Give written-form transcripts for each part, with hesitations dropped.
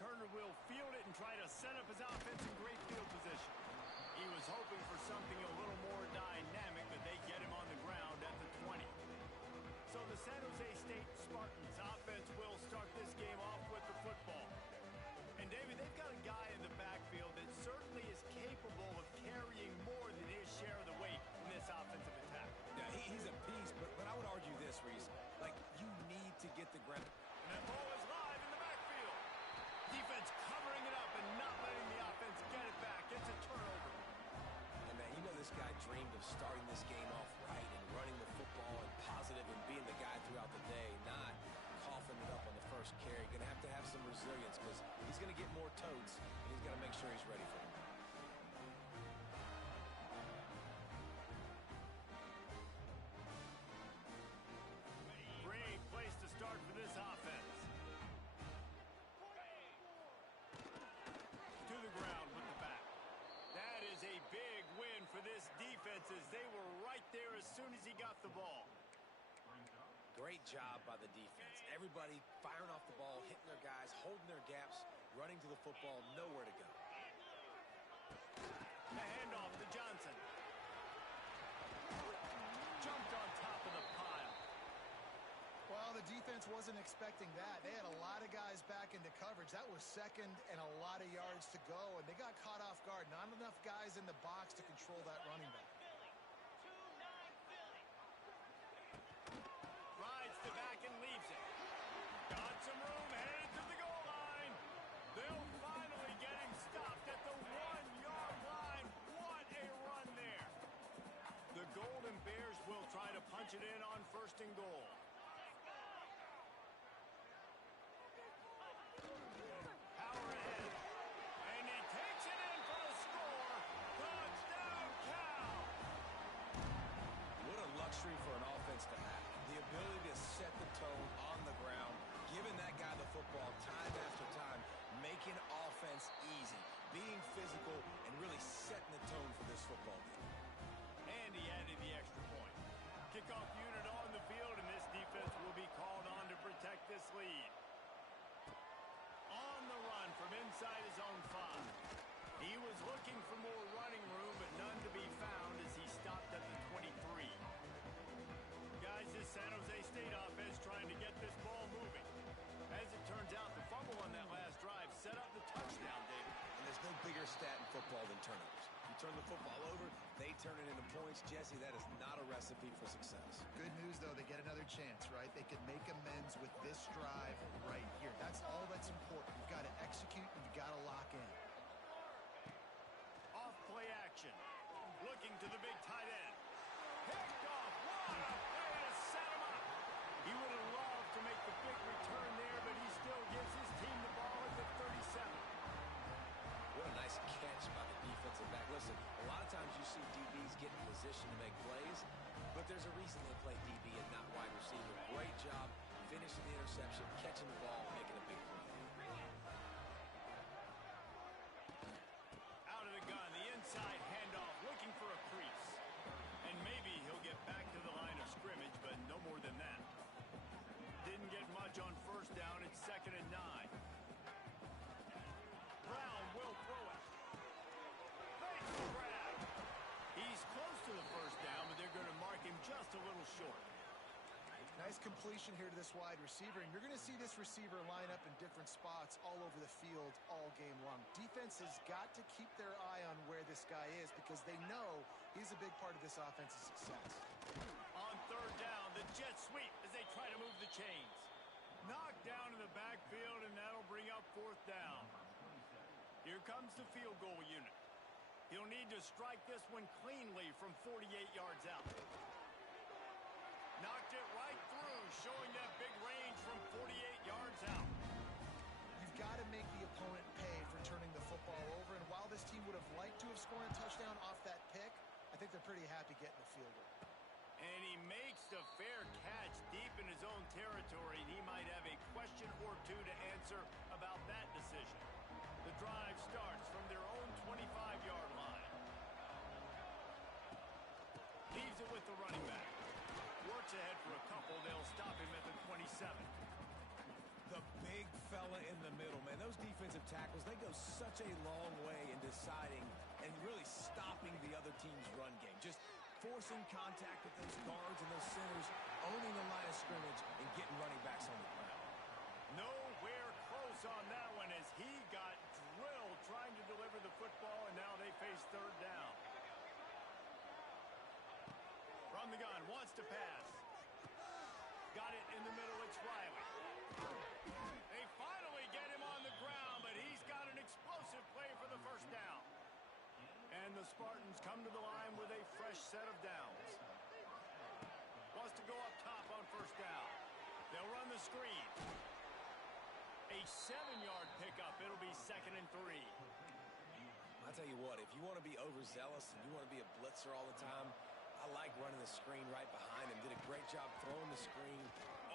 Turner will field it and try to set up his offense in great field position. He was hoping for something a little more dynamic, but they get him on the ground at the 20. So the San Jose State Spartans offense will start this game off with the football. And, David, they've got a guy in the backfield that certainly is capable of carrying more than his share of the weight in this offensive attack. Yeah, he's a beast, but I would argue this, Reese. Like, you need to get the ground. And that ball is live in the backfield. Defense covering it up and not letting the offense get it back. It's a turnover. And, man, you know this guy dreamed of starting this game off right and running the football and positive and being the guy throughout the day, not coughing it up on the first carry. Going to have some resilience because he's going to get more totes, and he's got to make sure he's ready for them. Great place to start for this offense. To the ground with the back. That is a big win for this defense as they were right there as soon as he got the ball. Great job by the defense. Everybody firing off the ball, hitting their guys, holding their gaps, running to the football, nowhere to go. The handoff to Johnson. Jumped on top of the pile. Well, the defense wasn't expecting that. They had a lot of guys back into coverage. That was second and a lot of yards to go, and they got caught off guard. Not enough guys in the box to control that running back. Rides the back and leaves it. Got some room, headed to the goal line. They'll finally get him stopped at the 1-yard line. What a run there. The Golden Bears will try to punch it in on 1st and goal. Power ahead. And he takes it in for a score. Touchdown, Cal. What a luxury for an offense to have. The ability to set the tone on the ground, giving that guy the football time after time, making offense easy, being physical, and really setting the tone for this football game. And he added the extra point. Kickoff unit on the field, and this defense will be called on to protect this lead. On the run from inside his own 5. He was looking for more running room, but none to be found as he stopped at the 23. Guys, this San Jose State offense trying to get this ball moving. As it turns out, the fumble on that last drive set up the touchdown, David. And there's no bigger stat in football than turnovers. You turn the football over, they turn it into points. Jesse, that is not a recipe for success. Good news, though, they get another chance, right? They can make amends with this drive right here. That's all that's important. You've got to execute and you've got to lock in. Off play action. Looking to the big tight end. Picked off. What a way to set him up. He would have loved to make the big return there, but he still gives his team the ball at the 37. What a nice catch by the defensive back. Listen, a lot of times you see DBs get in position to make plays, but there's a reason they play DB and not wide receiver. Great job finishing the interception, catching the ball, making a big play. Out of the gun, the inside handoff, looking for a crease. And maybe he'll get back to the line of scrimmage, but no more than that. Didn't get much on 1st down. It's 2nd and 9. Brown will throw it. Fakes the grab. He's close to the 1st down, but they're going to mark him just a little short. Nice completion here to this wide receiver, and you're going to see this receiver line up in different spots all over the field all game long. Defense has got to keep their eye on where this guy is because they know he's a big part of this offense's success. On 3rd down, the jet sweep as they try to move the chains. Knocked down in the backfield, and that'll bring up 4th down. Here comes the field goal unit. He'll need to strike this one cleanly from 48 yards out. Knocked it right through, showing that big range from 48 yards out. You've got to make the opponent pay for turning the football over, and while this team would have liked to have scored a touchdown off that pick, I think they're pretty happy getting the field goal. And he makes the fair catch deep in his own territory, and he might have a question or two to answer about that decision. The drive starts from their own 25-yard line. Leaves it with the running back. Works ahead for a couple. They'll stop him at the 27. The big fella in the middle, man. Those defensive tackles, they go such a long way in deciding and really stopping the other team's run game. Just forcing contact with those guards and those centers, owning the line of scrimmage, and getting running backs on the ground. Nowhere close on that one as he got drilled trying to deliver the football, and now they face third down. From the gun, wants to pass. Got it in the middle, it's Riley. They finally get him on the ground, but he's got an explosive play for the first down. And the Spartans come to the line with a fresh set of downs. Wants to go up top on first down. They'll run the screen. A 7-yard pickup. It'll be 2nd and 3. I'll tell you what, if you want to be overzealous and you want to be a blitzer all the time, I like running the screen right behind him. Did a great job throwing the screen.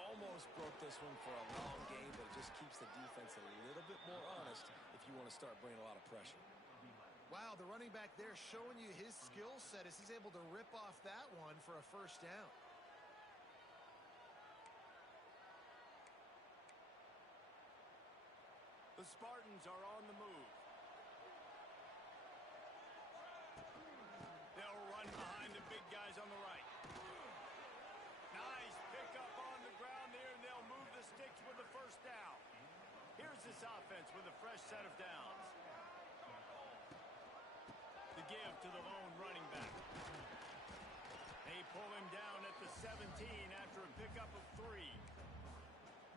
Almost broke this one for a long game, but it just keeps the defense a little bit more honest if you want to start bringing a lot of pressure. Wow, the running back there showing you his skill set as he's able to rip off that one for a first down. The Spartans are on the move. They'll run behind the big guys on the right. Nice pickup on the ground there, and they'll move the sticks with the first down. Here's this offense with a fresh set of downs. The give to the lone running back. They pull him down at the 17 after a pickup of 3.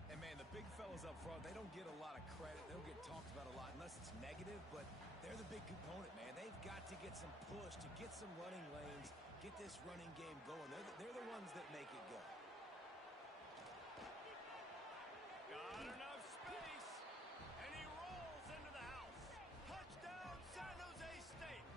And, man, the big fellas up front, they don't get a lot of credit. They don't get talked about a lot unless it's negative, but they're the big component, man. They've got to get some push to get some running lanes, get this running game going. They're the ones that make it go. Got enough space, and he rolls into the house. Touchdown, San Jose State.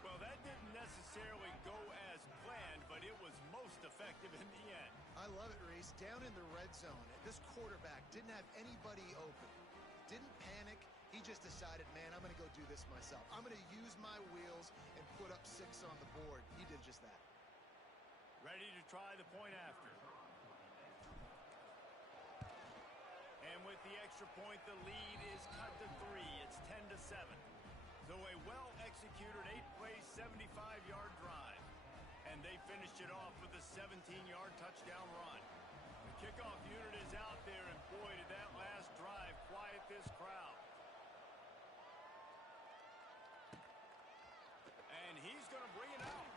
Well, that didn't necessarily go as planned, but it was most effective in the end. I love it, Reese. Down in the red zone, this quarterback didn't have anybody open. Didn't panic. He just decided, man, I'm going to go do this myself. I'm going to use my wheels and put up 6 on the board. He did just that. Ready to try the point after. And with the extra point, the lead is cut to 3. It's 10-7. So a well-executed 8-play, 75-yard drive. And they finished it off with a 17-yard touchdown run. The kickoff unit is out there, and boy, did that last drive quiet this crowd. And he's going to bring it out.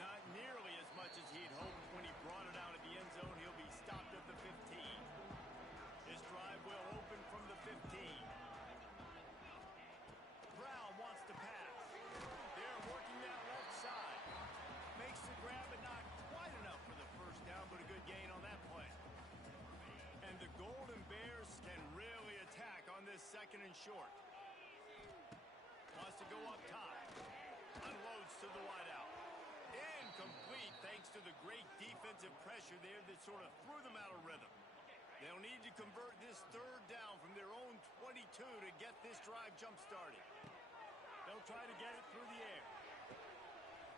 Not nearly as much as he'd hoped when he brought it out of the end zone. He'll be stopped at the 15. This drive will open from the 15. Brown wants to pass. They're working that left side. Makes the grab, but not quite enough for the first down, but a good gain on that play. And the Golden Bears can really attack on this 2nd and short. Wants to go up top. Unloads to the wideout. Incomplete thanks to the great defensive pressure there that sort of threw them out of rhythm. They'll need to convert this 3rd down from their own 22 to get this drive jump-started. They'll try to get it through the air.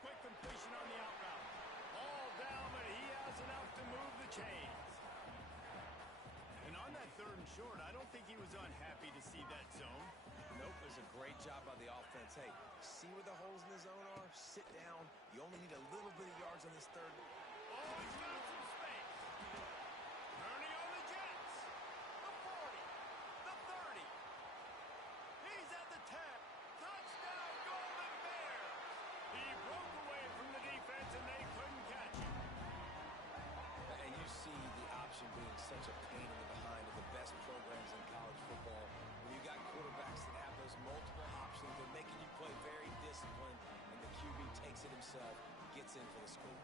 Quick completion on the out route. All down, but he has enough to move the chains. And on that 3rd and short, I don't think he was unhappy to see that zone. Nope, it was a great job by the offense. Hey, see where the holes in the zone are? Sit down. You only need a little bit of yards on this 3rd. Oh, he's got some space. Turning on the Jets. The 40. The 30. He's at the 10. Touchdown, Golden Bears. He broke away from the defense, and they couldn't catch him. And you see the option being such a pain in the behind of the best programs in college football. When you got quarterbacks that have those multiple options, they're making you play very disciplined, and the QB takes it himself, gets in for the score.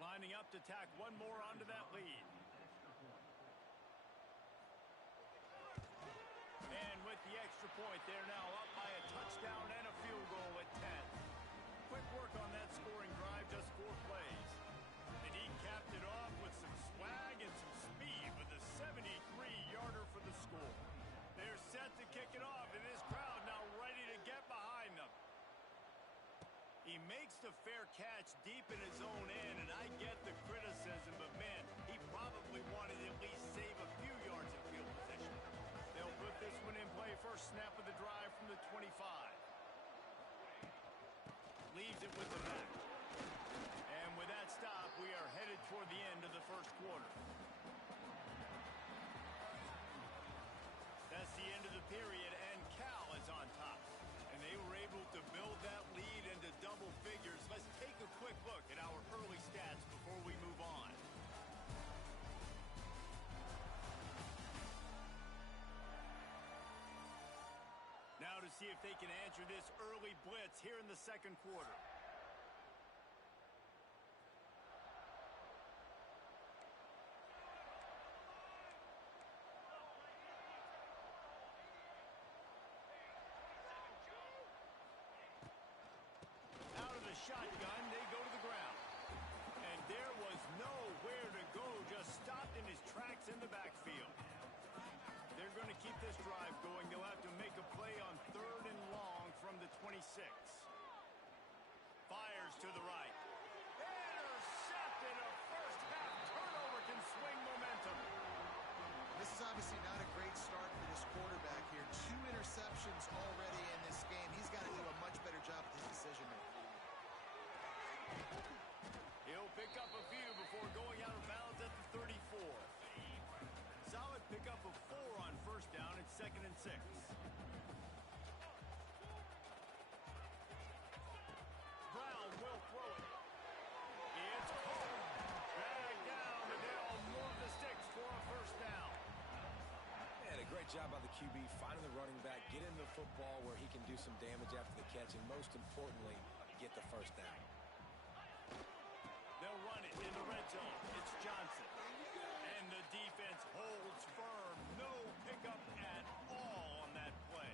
Lining up to tack one more onto that lead. And with the extra point, they're now up by a touchdown and a field goal at 10. Quick work on that scoring drive, just 4 plays. He makes the fair catch deep in his own end, and I get the criticism, but man, he probably wanted to at least save a few yards of field position. They'll put this one in play. First snap of the drive from the 25. Leaves it with the back. And with that stop, we are headed toward the end of the first quarter. That's the end of the period, and Cal is on top. And they were able to build that lead into double figures. Let's take a quick look at our early stats before we move on. Now to see if they can answer this early blitz here in the second quarter. Shotgun, they go to the ground. And there was nowhere to go, just stopped in his tracks in the backfield. They're going to keep this drive going. They'll have to make a play on 3rd and long from the 26. Fires to the right. Intercepted. A first half turnover can swing momentum. This is obviously not a great start for this quarterback here. 2 interceptions already in this game. He's got to do a much better job with his decision making. He'll pick up a few before going out of bounds at the 34. Solid pickup of 4 on first down. It's 2nd and 6. Brown will throw it. It's Cole. Dragged down, but they'll move the sticks for a first down. And a great job by the QB finding the running back, getting the football where he can do some damage after the catch, and most importantly, get the first down. They'll run it in the red zone. It's Johnson. And the defense holds firm. No pickup at all on that play.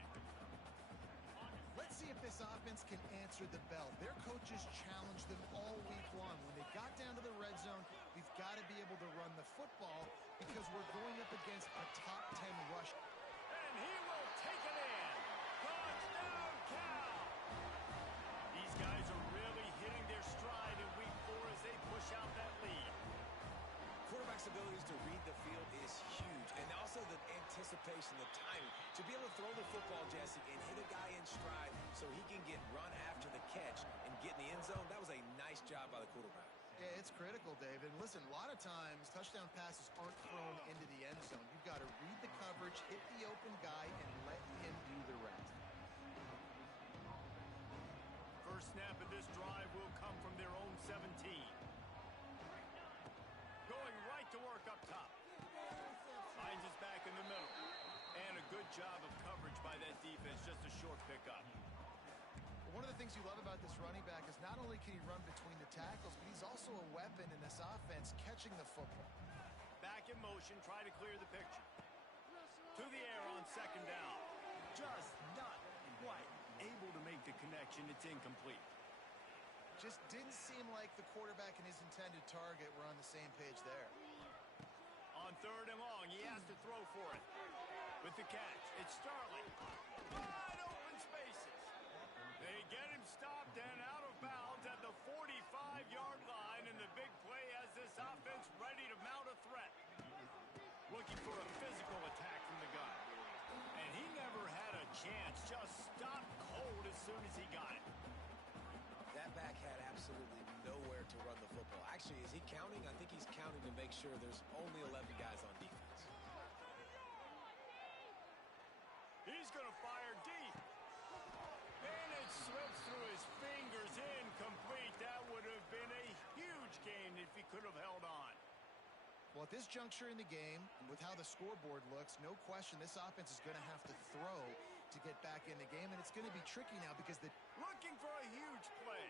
Let's see if this offense can answer the bell. Their coaches challenged them all week long. When they got down to the red zone, we've got to be able to run the football because we're going up against a top 10 rush. And he will take it in. Touchdown, Cal. These guys are really hitting their stride in week 4 as they push out that lead. Quarterback's abilities to read the field is huge, and also the anticipation, the timing. To be able to throw the football, Jesse, and hit a guy in stride so he can get run after the catch and get in the end zone, that was a nice job by the quarterback. Yeah, it's critical, David. Listen, a lot of times touchdown passes aren't thrown into the end zone. You've got to read the coverage, hit the open guy, and let him do the rest. First snap of this drive will come from their own 17. Going right to work up top. Finds his back in the middle. And a good job of coverage by that defense. Just a short pickup. One of the things you love about this running back is not only can he run between the tackles, but he's also a weapon in this offense catching the football. Back in motion, try to clear the picture. To the air on 2nd down. Just not quite able to make the connection. It's incomplete. Just didn't seem like the quarterback and his intended target were on the same page there. On 3rd and long, he has to throw for it. With the catch, it's Starling. Wide open spaces. They get him stopped and out of bounds at the 45-yard line, and the big play has this offense ready to mount a threat. Looking for a physical attack from the gun. And he never had a chance, just stopped cold as soon as he got it. That back had absolutely nowhere to run the football. Actually, is he counting? I think he's counting to make sure there's only 11 guys on defense. He's going to fire deep. And it slips through his fingers, incomplete. That would have been a huge gain if he could have held on. Well, at this juncture in the game, with how the scoreboard looks, no question this offense is going to have to throw to get back in the game, and it's going to be tricky now because the... Looking for a huge play.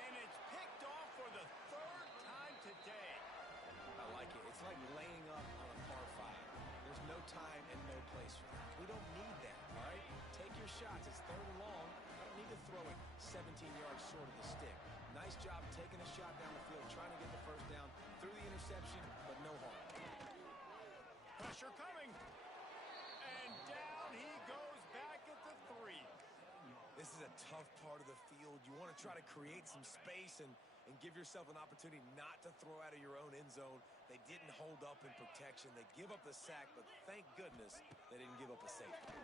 And it's picked off for the 3rd time today. I like it. It's like laying up on a par 5. There's no time and no place for that. We don't need that, all right? Take your shots. It's 3rd and long. I don't need to throw it 17 yards short of the stick. Nice job taking a shot down the field, trying to get the first down through the interception, but no harm. Pressure coming. And down he goes back at the 3. This is a tough part of the field. You want to try to create some space and give yourself an opportunity not to throw out of your own end zone. They didn't hold up in protection. They give up the sack, but thank goodness they didn't give up a safety.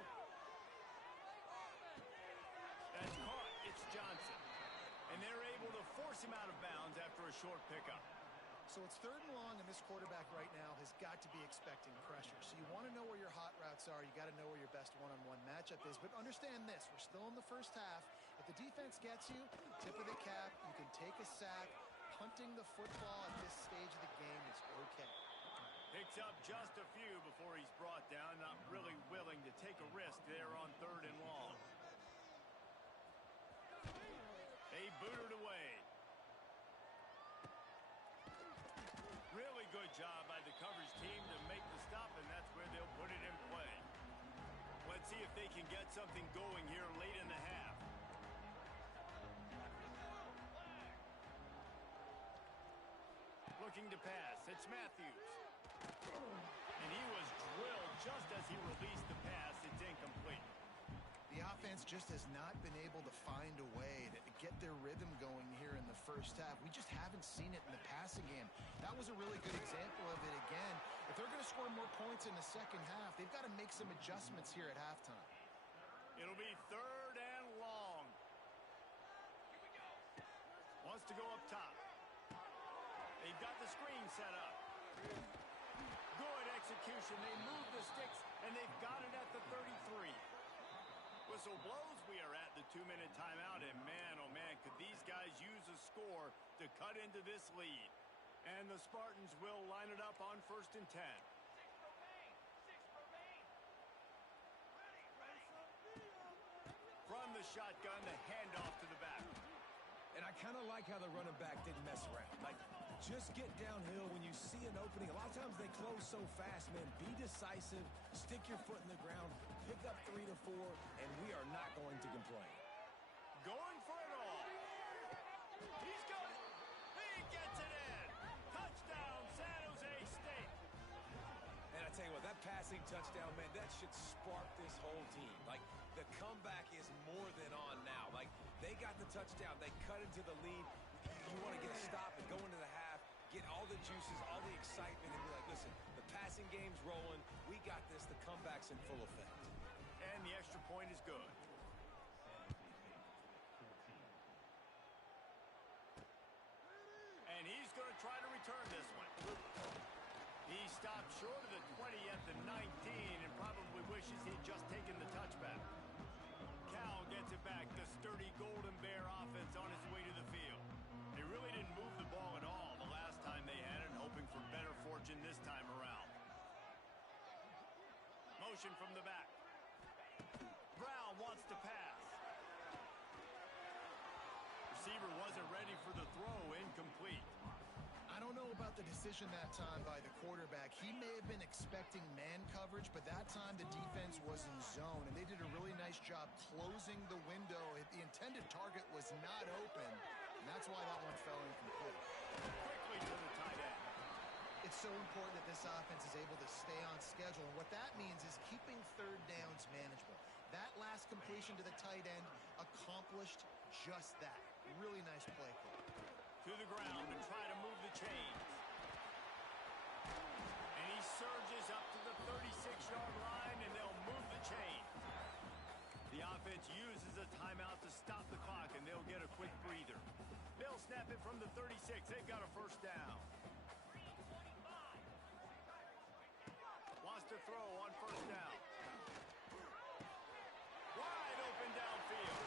That's caught. It's Johnson. And they're able to force him out of bounds after a short pickup. So it's 3rd and long, and this quarterback right now has got to be expecting pressure. So you want to know where your hot routes are. You got to know where your best one-on-one matchup is. But understand this, we're still in the first half. If the defense gets you, tip of the cap, you can take a sack. Punting the football at this stage of the game is okay. Picks up just a few before he's brought down. Not really willing to take a risk there on 3rd and long. They boot it away. Really good job by the coverage team to make the stop, and that's where they'll put it in play. Let's see if they can get something going here late in the half. Looking to pass. It's Matthews. And he was drilled just as he released the pass. It's incomplete. The offense just has not been able to find a way to get their rhythm going here in the first half. We just haven't seen it in the passing game. That was a really good example of it again. If they're going to score more points in the second half, they've got to make some adjustments here at halftime. It'll be 3rd and long. Wants to go up top. They've got the screen set up. Good execution. They move the sticks, and they've got it at the 33. Whistle blows. We are at the 2-minute timeout, and man, oh man, could these guys use a score to cut into this lead. And the Spartans will line it up on 1st and 10. From the shotgun, the handoff to the back. And I kind of like how the running back didn't mess around. Like, just get downhill when you see an opening. A lot of times they close so fast, man. Be decisive, stick your foot in the ground, pick up 3 to 4, and we are not going to complain. Going for it all. He's got it. He gets it in. Touchdown, San Jose State. And I tell you what, that passing touchdown, man, that should spark this whole team. Like, the comeback is more than on now. Like, they got the touchdown. They cut into the lead. You want to get a stop and go into the half, get all the juices, all the excitement, and be like, listen, the passing game's rolling. We got this. The comeback's in full effect. And the extra point is good. And he's going to try to return this one. He stopped short of the 20 at the 19 and probably wishes he'd just taken the touchback. Cal gets it back. The sturdy Golden Bear offense on its way to the field. They really didn't move the ball at all the last time they had it, hoping for better fortune this time around. Motion from the back. Brown wants to pass. Receiver wasn't ready for the throw. Incomplete. I don't know about the decision that time by the quarterback. He may have been expecting man coverage, but that time the defense was in zone, and they did a really nice job closing the window. The intended target was not open, and that's why that one fell incomplete. Quickly to the tight end. It's so important that this offense is able to stay on schedule, and what that means is keeping 3rd downs manageable. That last completion to the tight end accomplished just that. Really nice play call. To the ground and try to move the chains. And he surges up to the 36-yard line, and they'll move the chain. The offense uses a timeout to stop the clock, and they'll get a quick breather. They'll snap it from the 36. They've got a 1st down. Wants to throw on 1st down. Wide open downfield.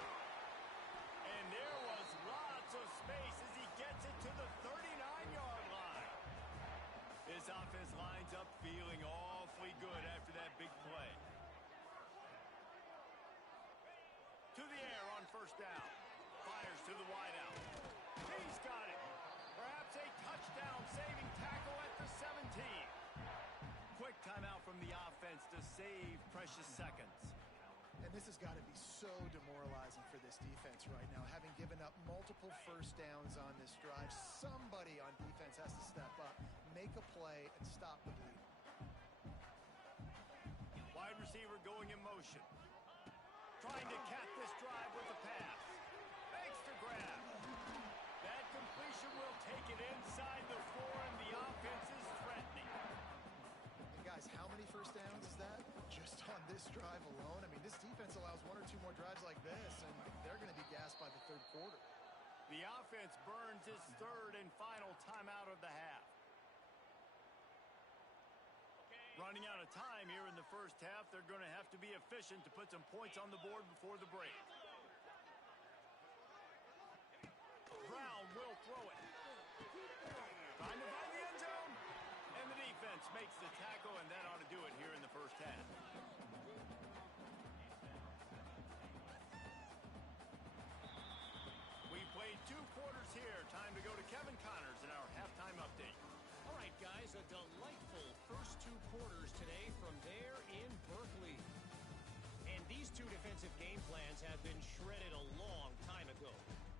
And there was lots of space as he gets it to the 39-yard line. This offense lines up feeling awfully good after that big play. To the air on 1st down. Fires to the wideout. He's got it. Perhaps a touchdown-saving tackle at the 17. Quick timeout from the offense to save precious seconds. And this has got to be so demoralizing for this defense right now. Having given up multiple 1st downs on this drive, somebody on defense has to step up, make a play, and stop the bleeding. Wide receiver going in motion. trying to cap this drive with a pass. Makes the grab. That completion will take it inside the 4, and the offense is threatening. And guys, how many first downs is that? Just on this drive alone? I mean, this defense allows 1 or 2 more drives like this, and they're going to be gassed by the third quarter. The offense burns its third and final timeout of the half. Running out of time here in the first half, they're going to have to be efficient to put some points on the board before the break. Brown will throw it. Trying to find the end zone. And the defense makes the tackle, and that ought to do it here in the first half. We played 2 quarters here. Time to go to Kevin Connors in our halftime update. All right, guys, a delightful first 2 quarters today from there in Berkeley. And these 2 defensive game plans have been shredded a long time ago.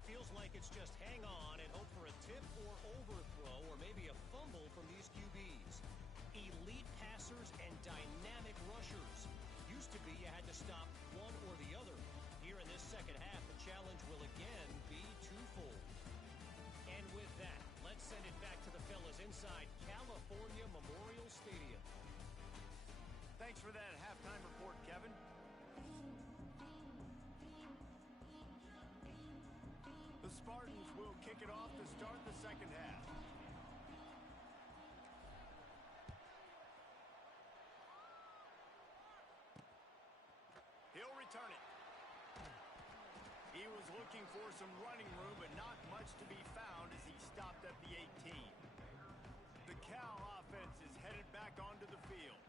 Feels like it's just hang on and hope for a tip or overthrow or maybe a fumble from these QBs. Elite passers and dynamic rushers. Used to be you had to stop one or the other. Here in this second half, the challenge will again be twofold. And with that, let's send it back to the fellas inside California Memorial Stadium. Thanks for that halftime report, Kevin. The Spartans will kick it off to start the second half. He'll return it. He was looking for some running room, but not much to be found as he stopped at the 18. The Cal offense is headed back onto the field.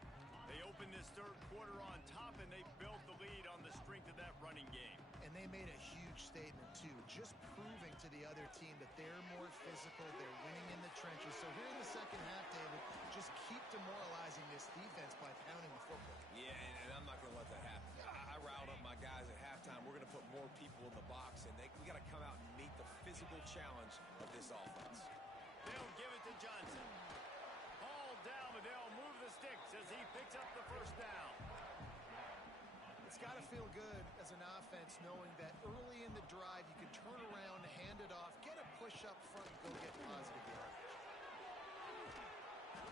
They opened this third quarter on top, and they built the lead on the strength of that running game. And they made a huge statement, too, just proving to the other team that they're more physical, they're winning in the trenches. So here in the second half, David, just keep demoralizing this defense by pounding the football. Yeah, and I'm not going to let that happen. I riled up my guys at halftime. We're going to put more people in the box, and we got to come out and meet the physical challenge of this offense. They'll give it to Johnson. Ball down, but they'll move the sticks as he picks up the first down. It's got to feel good as an offense knowing that early in the drive you can turn around, hand it off, get a push up front, and go get positive yardage.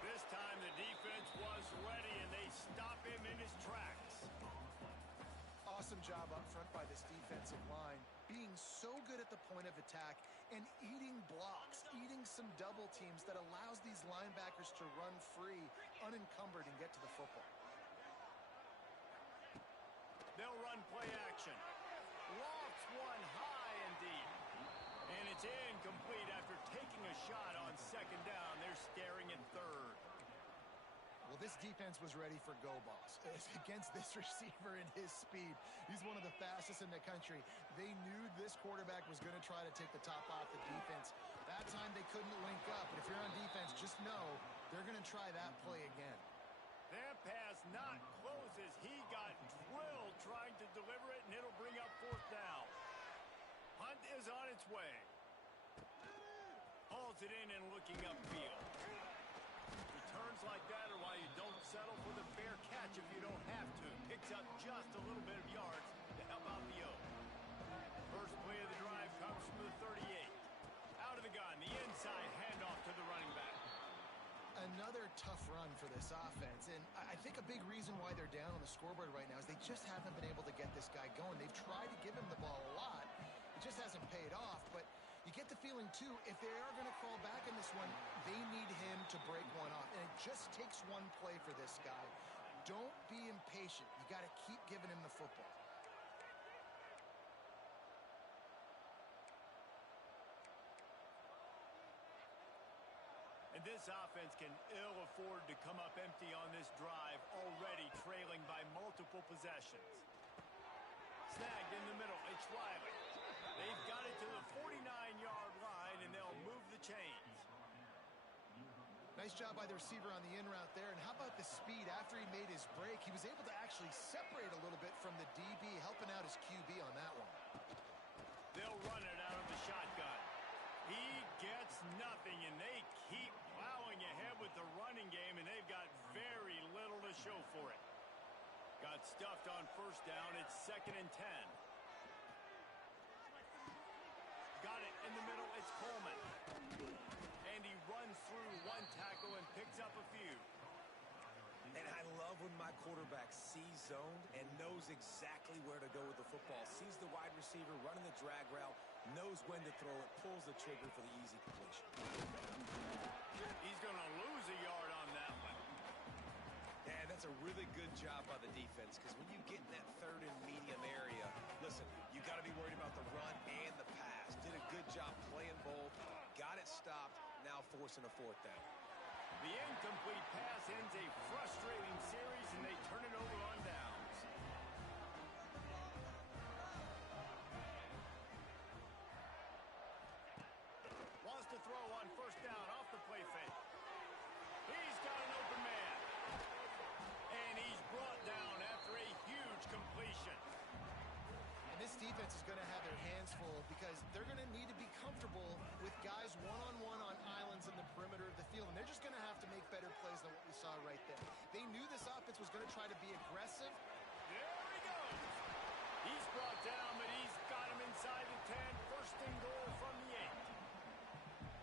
This time the defense was ready, and they stop him in his tracks. Awesome job up front by this defensive line, being so good at the point of attack and eating blocks, eating some double teams that allows these linebackers to run free, unencumbered, and get to the football. They'll run play action. Lofts one high and deep. And it's incomplete after taking a shot on second down. They're staring at third. Well, this defense was ready for go balls. Against this receiver and his speed, he's one of the fastest in the country. They knew this quarterback was going to try to take the top off the defense. That time they couldn't link up. But if you're on defense, just know they're going to try that play again. That pass not close as he got drilled trying to deliver it, and it'll bring up fourth down. Hunt is on its way. Hauls it in and looking upfield. Returns like that are why you don't settle for the fair catch if you don't have to. Picks up just a little bit of yards to help out the O. First play of the drive comes from the 38. Out of the gun, the inside handoff to the running back. Another tough run for this offense, and I think a big reason why they're down on the scoreboard right now is they just haven't been able to get this guy going. They've tried to give him the ball a lot. It just hasn't paid off, but you get the feeling, too, if they are going to crawl back in this one, they need him to break one off, and it just takes one play for this guy. Don't be impatient. You got to keep giving him the football. And this offense can ill afford to come up empty on this drive, already trailing by multiple possessions. Snagged in the middle, it's Riley. They've got it to the 49-yard line, and they'll move the chains. Nice job by the receiver on the in route there. And how about the speed after he made his break? He was able to actually separate a little bit from the DB, helping out his QB on that one. They'll run it out of the shotgun. He gets nothing, and they keep plowing ahead with the running game, and they've got very little to show for it. Got stuffed on first down. It's 2nd and 10. Got it in the middle. It's Coleman. And he runs through one tackle and picks up a few. And I love when my quarterback sees zoned and knows exactly where to go with the football. Sees the wide receiver running the drag route, knows when to throw it, pulls the trigger for the easy completion. He's going to lose a yard on that one. Yeah, that's a really good job by the defense, because when you get in that 3rd and medium area, listen, you got to be worried about the run and the pass. Did a good job playing both, got it stopped, now forcing a 4th down. The incomplete pass ends a frustrating series, and they turn it over on downs. Wants to throw on first down off the play fake. He's got an open man. And he's brought down after a huge completion. And this defense is going to have their hands full because they're going to need to be comfortable with guys one-on-one on islands in the perimeter of the field. And they're just going to have to make better plays than what we saw right there. They knew this offense was going to try to be aggressive. There he goes. He's brought down, but he's got him inside the 10. 1st and goal from the 8.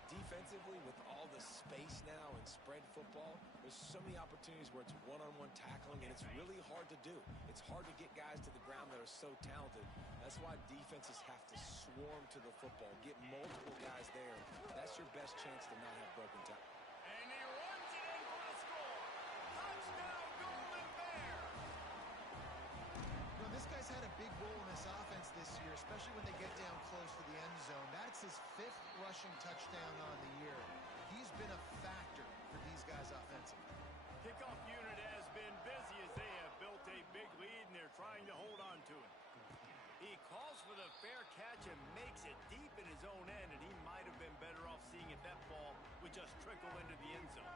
Defensively, with all the space now and spread football, there's so many opportunities where it's one-on-one tackling, and it's really hard to do. It's hard to get guys to the ground that are so talented. That's why defenses have to swarm to the football, get multiple guys there. That's your best chance to not have broken tackle. And he runs it in for the score. Touchdown, Golden Bears. You know, this guy's had a big role in this offense this year, especially when they get down close to the end zone. That's his 5th rushing touchdown on the year. He's been a factor for these guys offensively. Kickoff unit has been busy as they have built a big lead, and they're trying to hold on to it. He calls for the fair catch and makes it deep in his own end, and he might have been better off seeing if that ball would just trickle into the end zone.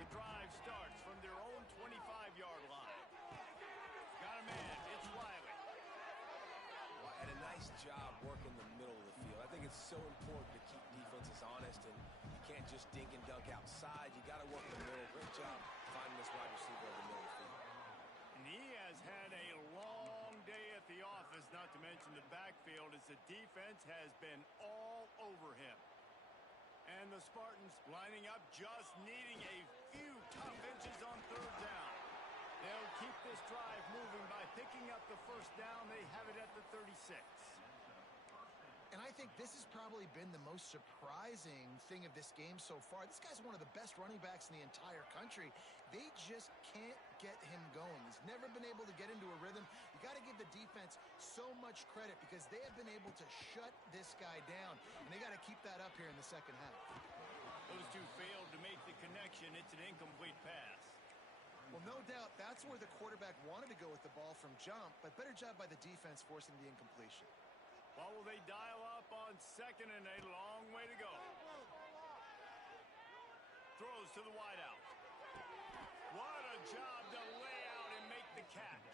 The drive starts from their own 25-yard line. Got a man. It's Riley. And a nice job working the middle of the field. I think it's so important to keep defenses honest, and you can't just dink and dunk outside. You got to work the middle. Great job finding this wide receiver over the middle of the field. And he has had a long day at the office, not to mention the backfield, as the defense has been all over him. And the Spartans lining up, just needing a few tough inches on 3rd down. They'll keep this drive moving by picking up the 1st down. They have it at the 36. And I think this has probably been the most surprising thing of this game so far. This guy's one of the best running backs in the entire country. They just can't get him going. He's never been able to get into a rhythm. You got to give the defense so much credit because they have been able to shut this guy down. And they got to keep that up here in the 2nd half. Those two failed to make the connection. It's an incomplete pass. Well, no doubt that's where the quarterback wanted to go with the ball from jump, but better job by the defense forcing the incompletion. Well, will they dial up on 2nd and a long way to go? Throws to the wideout. What a job to lay out and make the catch.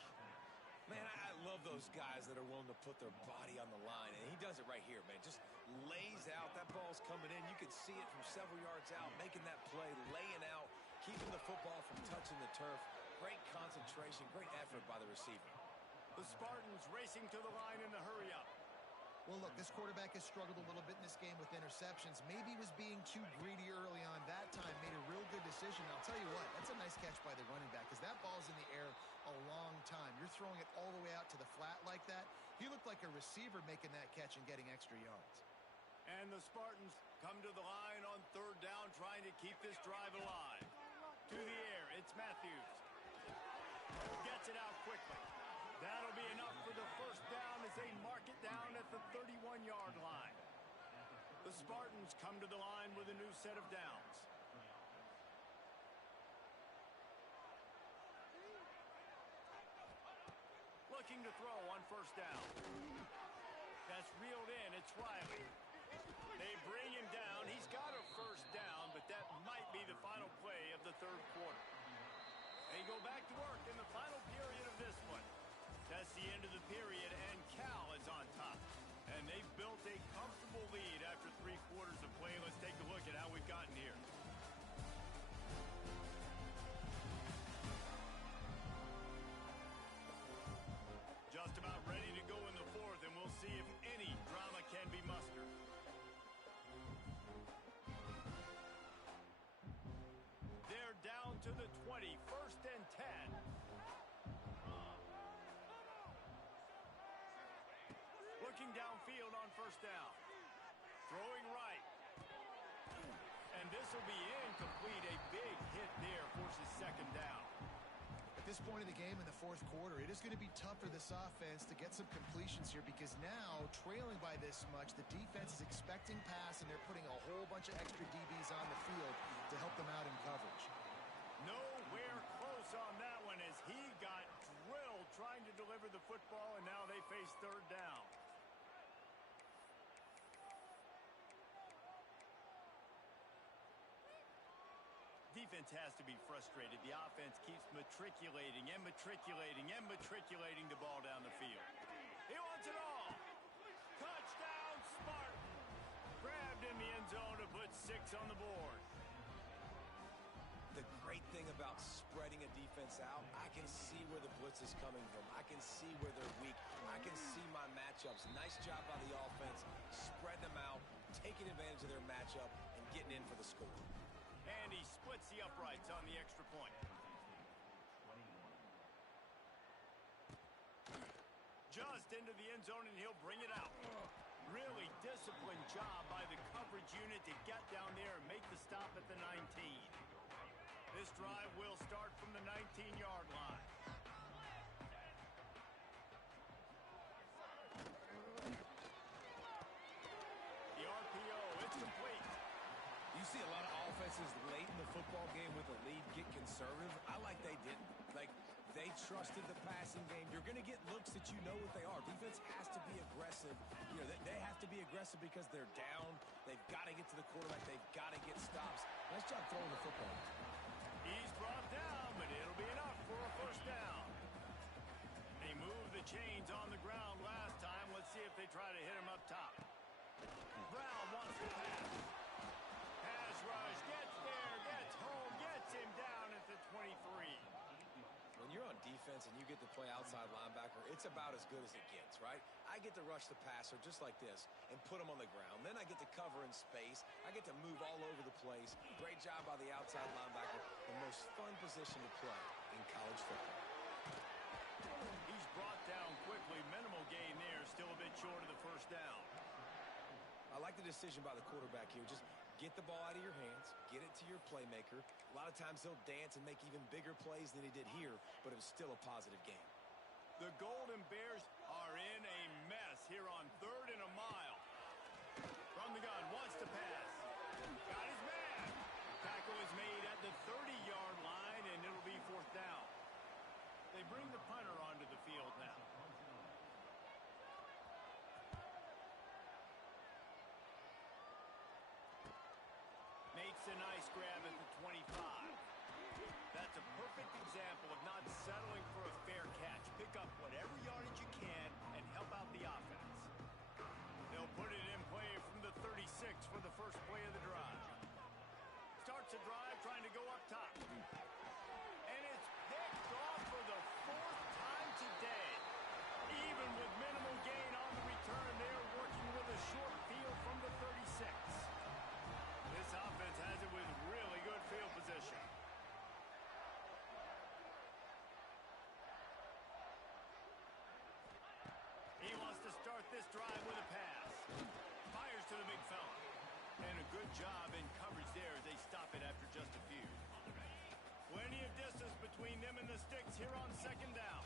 Man, I love those guys that are willing to put their body on the line, and he does it right here, man. Just lays out. That ball's coming in. You can see it from several yards out, making that play, laying out, keeping the football from touching the turf. Great concentration, great effort by the receiver. The Spartans racing to the line in the hurry-up. Well, look, this quarterback has struggled a little bit in this game with interceptions. Maybe he was being too greedy early on. That time made a real good decision. I'll tell you what, that's a nice catch by the running back because that ball's in the air a long time. You're throwing it all the way out to the flat like that. He looked like a receiver making that catch and getting extra yards. And the Spartans come to the line on 3rd down, trying to keep this drive alive. To the air, it's Matthews. Gets it out quickly. That'll be enough for the 1st down as they mark it down at the 31-yard line. The Spartans come to the line with a new set of downs. Looking to throw on 1st down. That's reeled in. It's Riley. They bring him down. He's got a 1st down, but that might be the final play of the 3rd quarter. They go back to work in the final period of this one. That's the end of the period, and Cal is on top. And they've built a comfortable lead after 3 quarters of play. Let's take a look at how we've gotten here. Looking downfield on first down. Throwing right. And this will be incomplete. A big hit there forces second down. At this point of the game in the fourth quarter, it is going to be tough for this offense to get some completions here because now, trailing by this much, the defense is expecting pass, and they're putting a whole bunch of extra DBs on the field to help them out in coverage. Nowhere close on that one as he got drilled trying to deliver the football, and now they face third down. Defense has to be frustrated. The offense keeps matriculating and matriculating and matriculating the ball down the field. He wants it all. Touchdown, Spartan. Grabbed in the end zone to put 6 on the board. The great thing about spreading a defense out, I can see where the blitz is coming from. I can see where they're weak. I can see my matchups. Nice job by the offense, spreading them out, taking advantage of their matchup, and getting in for the score. And he splits the uprights on the extra point. Just into the end zone, and he'll bring it out. Really disciplined job by the coverage unit to get down there and make the stop at the 19. This drive will start from the 19-yard line. The RPO, it's complete. You see a lot of offenses late in the football game with a lead get conservative. I like they didn't. Like, they trusted the passing game. You're going to get looks that you know what they are. Defense has to be aggressive. You know, they have to be aggressive because they're down. They've got to get to the quarterback. They've got to get stops. Nice job throwing the football. He's brought down, but it'll be enough for a first down. They moved the chains on the ground last time. Let's see if they try to hit him up top. Brown wants to pass. Pass rush, gets there, gets home, gets him down at the 23. When you're on defense and you get to play outside linebacker, it's about as good as it gets, right? I get to rush the passer just like this and put him on the ground. Then I get to cover in space. I get to move all over the place. Great job by the outside linebacker. The most fun position to play in college football. He's brought down quickly. Minimal gain there. Still a bit short of the first down. I like the decision by the quarterback here. Just get the ball out of your hands, get it to your playmaker. A lot of times he'll dance and make even bigger plays than he did here, but it was still a positive game. The Golden Bears are in a mess here on 3rd and a mile. From the gun, wants to pass. Got his man. Tackle is made at the 30-yard line, and it'll be 4th down. They bring the punter onto the field now. Makes a nice grab at the 25. That's a perfect example of not settling for a fair catch. Pick up whatever yardage you can and help out the offense. They'll put it in play from the 36 for the first play of the drive. Starts a drive trying to go up top. And it's picked off for the 4th time today. Even with minimal gain on the return, they're working with a short field from the 36. This offense has it with really good field position. He wants to start this drive with a pass. Fires to the big fella. And a good job in coverage there as they stop it after just a few. Plenty of distance between them and the sticks here on 2nd down.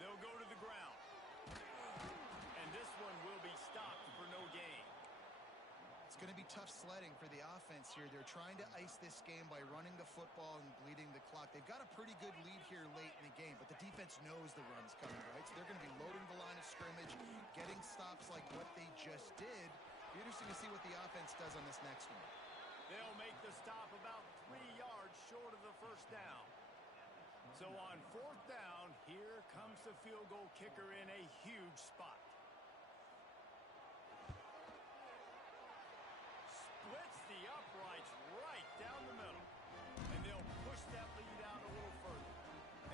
They'll go to the ground. And this one will be stopped for no gain. It's going to be tough sledding for the offense here. They're trying to ice this game by running the football and bleeding the clock. They've got a pretty good lead here late in the game, but the defense knows the run's coming, right? So they're going to be loading the line of scrimmage, getting stops like what they just did. Be interesting to see what the offense does on this next one. They'll make the stop about 3 yards short of the first down. So on 4th down, here comes the field goal kicker in a huge spot. Splits the uprights right down the middle. And they'll push that lead out a little further.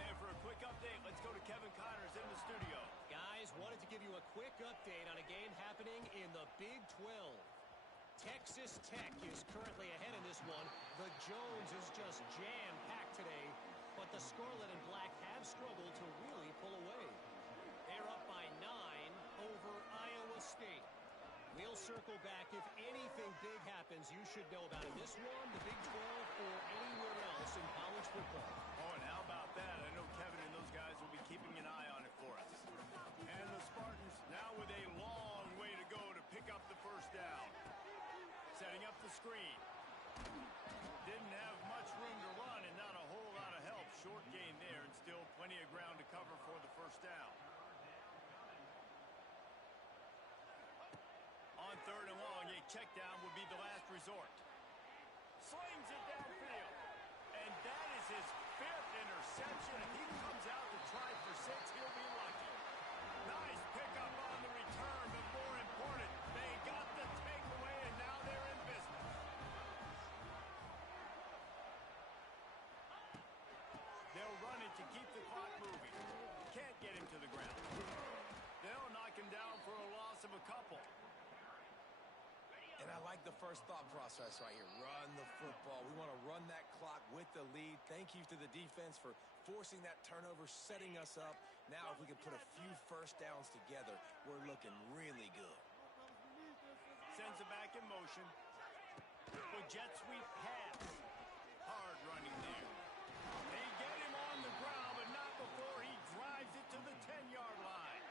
And for a quick update, let's go to Kevin Connors in the studio. Guys, wanted to give you a quick update on a game happening in the Big 12. Texas Tech is currently ahead in this one. The Jones is just jam-packed today, but the Scarlet and Black have struggled to really pull away. State. We'll circle back. If anything big happens, you should know about it. This one, the Big 12, or anywhere else in college football. Oh, and how about that? I know Kevin and those guys will be keeping an eye on it for us. And the Spartans now with a long way to go to pick up the first down. Setting up the screen. Didn't have much room to run and not a whole lot of help. Short gain there and still plenty of ground to cover for the first down. On third and long, a check down would be the last resort. Slings it downfield. And that is his fifth interception. If he comes out to try for 6, he'll be lucky. Nice pickup on the return, but more important, they got the takeaway, and now they're in business. They'll run it to keep the clock moving. Can't get him to the ground. They'll knock him down for a loss of a couple. And I like the first thought process right here. Run the football. We want to run that clock with the lead. Thank you to the defense for forcing that turnover, setting us up. Now, if we can put a few first downs together, we're looking really good. Sends it back in motion. With jet sweep pass. Hard running there. They get him on the ground, but not before he drives it to the 10-yard line.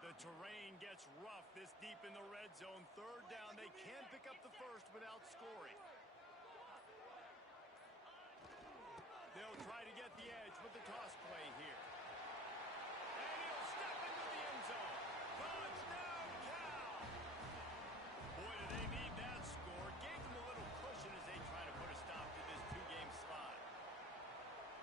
The terrain gets rough this deep in the red zone. Third down, they can pick up the first without scoring. They'll try to get the edge with the toss play here. And he'll step into the end zone. Touchdown, Cal! Boy, do they need that score. Gave them a little cushion as they try to put a stop to this two-game slide.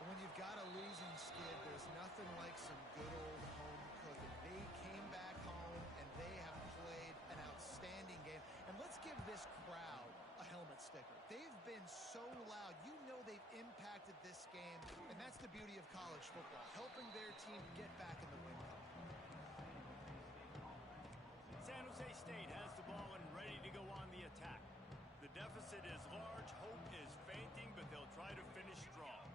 When you've got a losing skid, there's nothing like some good old home cooking. They came back home, and they have played an outstanding game. And let's give this crowd a helmet sticker. They've been so loud. You know they've impacted this game, and that's the beauty of college football, helping their team get back in the win column. San Jose State has the ball and ready to go on the attack. The deficit is large. Hope is fainting, but they'll try to finish strong.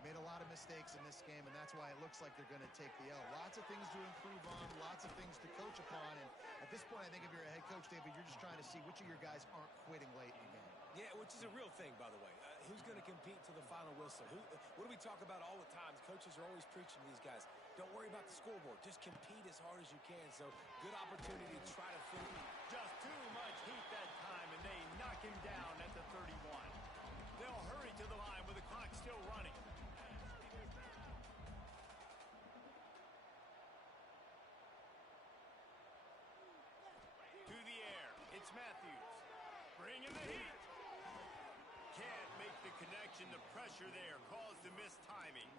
Made a lot of mistakes in this game, and that's why it looks like they're going to take the L. Lots of things to improve on, lots of things to coach upon, and at this point, I think if you're a head coach, David, you're just trying to see which of your guys aren't quitting late in the game. Yeah, which is a real thing, by the way. Who's going to compete to the final whistle? What do we talk about all the time? Coaches are always preaching to these guys. Don't worry about the scoreboard. Just compete as hard as you can. So, good opportunity to try to finish. Just too much heat that time, and they knock him down at the 31. They'll hurry to the line with the clock still running. To the air. It's Matthews. Bringing the heat. Can't make the connection. The pressure there caused the missed timing.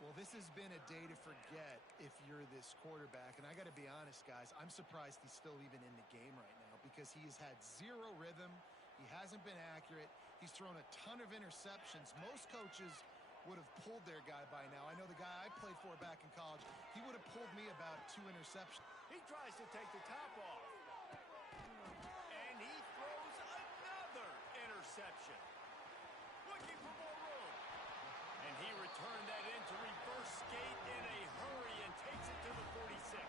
Well, this has been a day to forget if you're this quarterback. And I got to be honest, guys, I'm surprised he's still even in the game right now because he has had zero rhythm. He hasn't been accurate. He's thrown a ton of interceptions. Most coaches would have pulled their guy by now. I know the guy I played for back in college, he would have pulled me about 2 interceptions. He tries to take the top off. And he throws another interception. Looking for more room. And he returned that in to reverse skate in a hurry and takes it to the 46.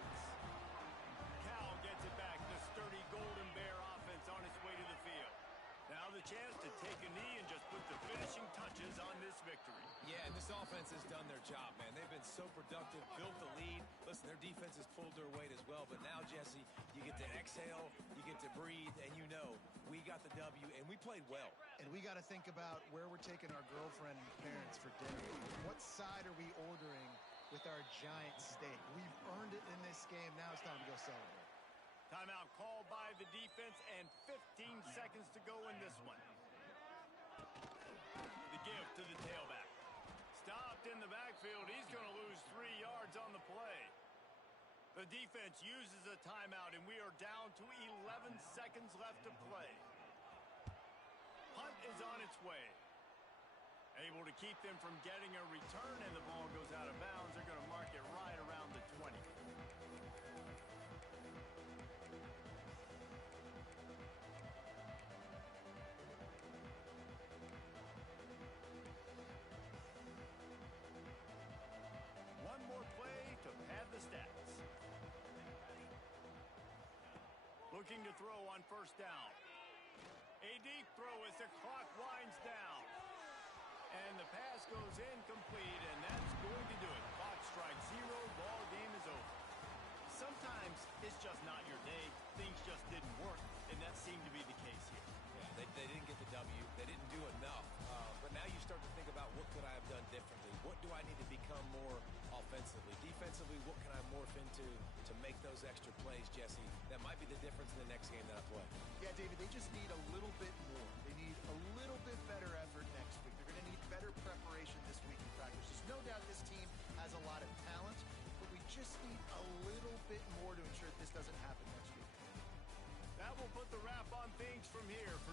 Cal gets it back. The sturdy Golden Bear offense on its way to the field. Now the chance to take a knee and just put the finishing touches on this victory. Yeah, and this offense has done their job, man. They've been so productive, built the lead. Listen, their defense has pulled their weight as well. But now, Jesse, you get to exhale, you get to breathe, and you know we got the W, and we played well. And we got to think about where we're taking our girlfriend and parents for dinner. What side are we ordering with our giant steak? We've earned it in this game. Now it's time to go celebrate. Timeout called by the defense and 15 seconds to go in this one. The give to the tailback. Stopped in the backfield. He's going to lose 3 yards on the play. The defense uses a timeout, and we are down to 11 seconds left to play. Punt is on its way. Able to keep them from getting a return, and the ball goes out of bounds. They're going to mark it right around the 20. One more play to pad the stats. looking to throw on first down. A deep throw as the clock winds down. And the pass goes incomplete, and that's going to do it. Clock strikes 0, ball game is over. Sometimes it's just not your day. Things just didn't work, and that seemed to be the case here. Yeah, they didn't get the W. They didn't do enough. But now you start to think about what could I have done differently? What do I need to become more offensively? Defensively, what can I morph into to make those extra plays, Jesse? That might be the difference in the next game that I play. Yeah, David, they just need a little bit more. They need a little bit better effort next week. They're going to need better preparation this week in practice. There's no doubt this team has a lot of talent, but we just need a little bit more to ensure that this doesn't happen next week. That will put the wrap on things from here. For